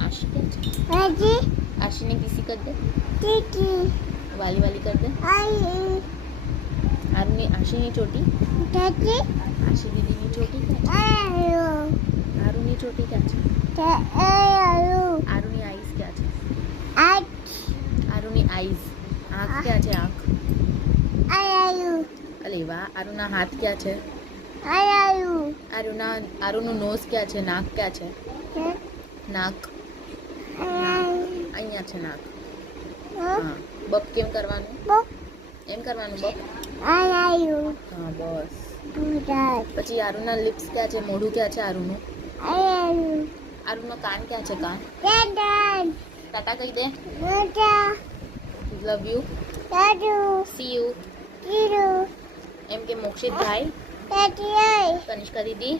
आशी क्या है? आशी ने किसी कर दे, वाली वाली कर दे। आरू ने आशी ની ચોટી, आशी दीदी ની ચોટી क्या है? आरू ની ચોટી क्या है? आरू ની आईज क्या है? आरू ની आईज आँख क्या है? आँख अरे वाह। आरू ना हाथ क्या है? आरू નું નોઝ क्या है? नाक क्या है? नाक અહીંયા છે નાક। હા બપ કેમ કરવાનું? એમ કરવાનું બપ। હા બસ। પછી આરુના લિપ્સ क्या છે? મોઢું क्या છે આરુનું? આરુનો કાન क्या છે? કાન ટાટા કહી દે। Love you, C you. એમ કે મોક્ષિત ભાઈ, કનિષ્કા દીદી।